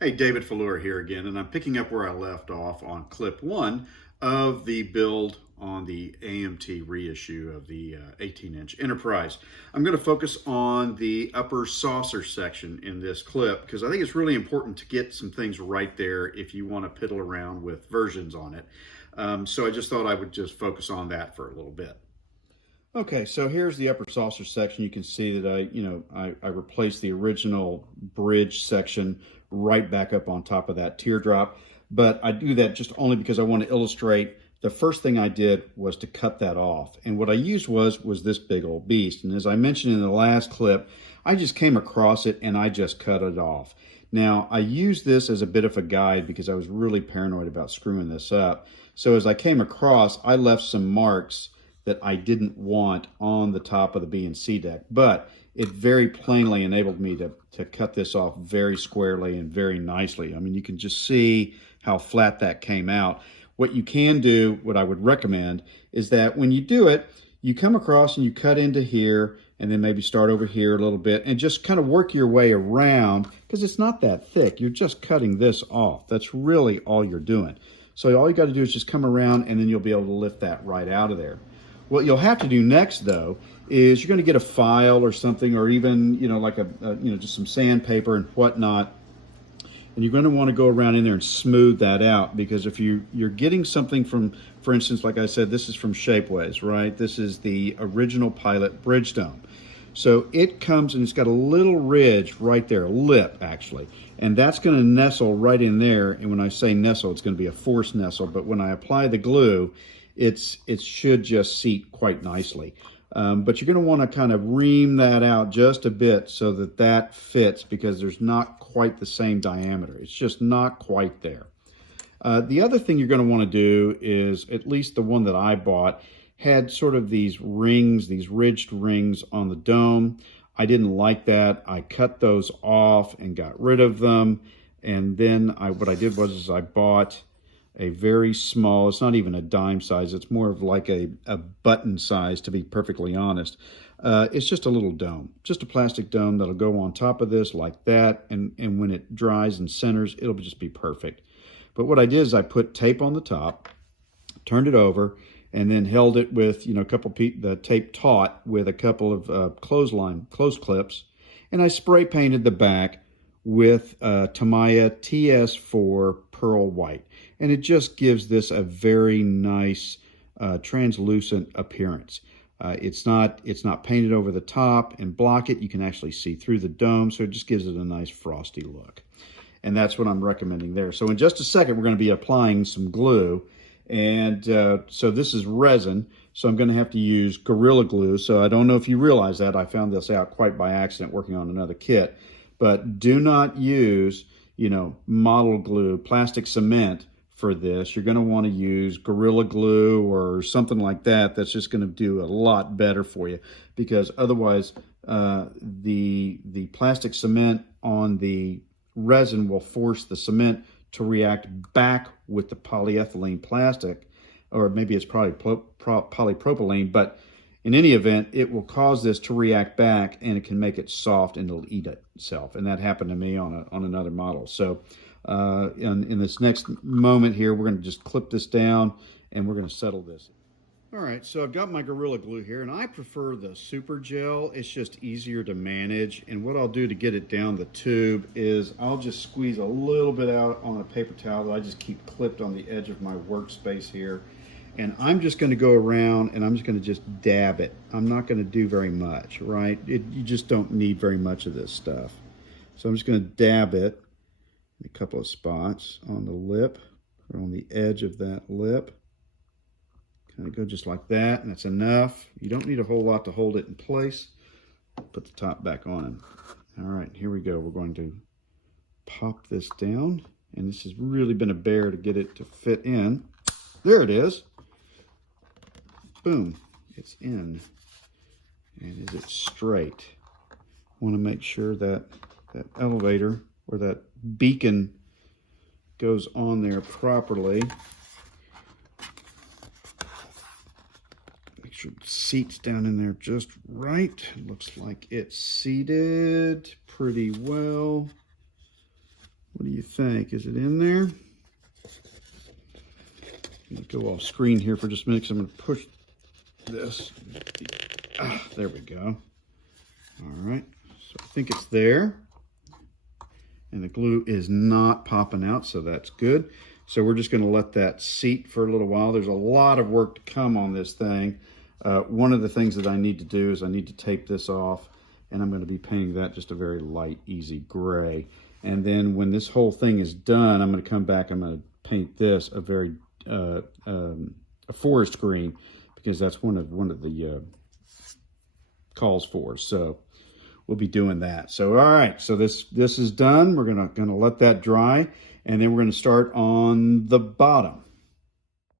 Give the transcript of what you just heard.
Hey, David Fallour here again, and I'm picking up where I left off on clip one of the build on the AMT reissue of the 18-inch Enterprise. I'm going to focus on the upper saucer section in this clip because I think it's really important to get some things right there if you want to piddle around with versions on it. So I just thought I would just focus on that for a little bit. Okay, so here's the upper saucer section. You can see that I replaced the original bridge section right back up on top of that teardrop. But I do that just only because I want to illustrate the first thing I did was to cut that off. And what I used was this big old beast. And as I mentioned in the last clip, I just came across it and I just cut it off. Now, I used this as a bit of a guide because I was really paranoid about screwing this up. So as I came across, I left some marks that I didn't want on the top of the B and C deck, but it very plainly enabled me to cut this off very squarely and very nicely. I mean, you can just see how flat that came out. What you can do, what I would recommend, is that when you do it, you come across and you cut into here and then maybe start over here a little bit and just kind of work your way around because it's not that thick. You're just cutting this off. That's really all you're doing. So all you got to do is just come around and then you'll be able to lift that right out of there. What you'll have to do next, though, is you're going to get a file or something, or even, like just some sandpaper and whatnot. And you're going to want to go around in there and smooth that out, because if you're getting something from, for instance, like I said, this is from Shapeways, right? This is the original Pilot bridge dome. So it comes and it's got a little ridge right there, a lip actually, and that's going to nestle right in there. And when I say nestle, it's going to be a forced nestle, but when I apply the glue, it should just seat quite nicely. But you're going to want to kind of ream that out just a bit so that that fits, because there's not quite the same diameter. It's just not quite there. The other thing you're going to want to do is, at least the one that I bought, had sort of these rings, these ridged rings on the dome. I didn't like that. I cut those off and got rid of them. And then what I did was I bought a very small, it's not even a dime size, it's more of like a button size, to be perfectly honest. It's just a little dome, just a plastic dome that'll go on top of this like that, and when it dries and centers, it'll just be perfect. But what I did is I put tape on the top, turned it over, and then held it with a couple the tape taut with a couple of close clips, and I spray painted the back with Tamiya TS4 Pearl White. And it just gives this a very nice translucent appearance. It's not painted over the top and block it. You can actually see through the dome, so it just gives it a nice frosty look. And that's what I'm recommending there. So in just a second, we're going to be applying some glue. And so this is resin, so I'm going to have to use Gorilla Glue. So I don't know if you realize that. I found this out quite by accident working on another kit. But do not use, model glue, plastic cement for this. You're going to want to use Gorilla Glue or something like that. That's just going to do a lot better for you, because otherwise the plastic cement on the resin will force the cement to react back with the polyethylene plastic, or maybe it's probably polypropylene, but in any event, it will cause this to react back, and it can make it soft and it'll eat itself. And that happened to me on another model. So in this next moment here, we're going to just clip this down and we're going to settle this. All right, so I've got my Gorilla Glue here, and I prefer the Super Gel. It's just easier to manage. And what I'll do to get it down the tube is I'll just squeeze a little bit out on a paper towel that I just keep clipped on the edge of my workspace here. And I'm just going to go around and I'm just going to just dab it. I'm not going to do very much, right? You just don't need very much of this stuff. So I'm just going to dab it in a couple of spots on the lip, or on the edge of that lip. Kind of go just like that, and that's enough. You don't need a whole lot to hold it in place. Put the top back on. All right, here we go. We're going to pop this down, and this has really been a bear to get it to fit in. There it is. Boom, it's in. And is it straight? I want to make sure that that elevator, or that beacon, goes on there properly. Make sure it seats down in there just right. Looks like it's seated pretty well. What do you think? Is it in there? I'm going to go off screen here for just a minute because I'm going to push this. There we go. All right, so I think it's there. And the glue is not popping out, so that's good. So we're just going to let that seat for a little while. There's a lot of work to come on this thing. One of the things that I need to do is I need to tape this off, and I'm going to be painting that just a very light, easy gray. And then when this whole thing is done, I'm going to come back, I'm going to paint this a very a forest green, because that's one of the calls for. So we'll be doing that. So all right, so this is done. We're gonna let that dry, and then we're gonna start on the bottom.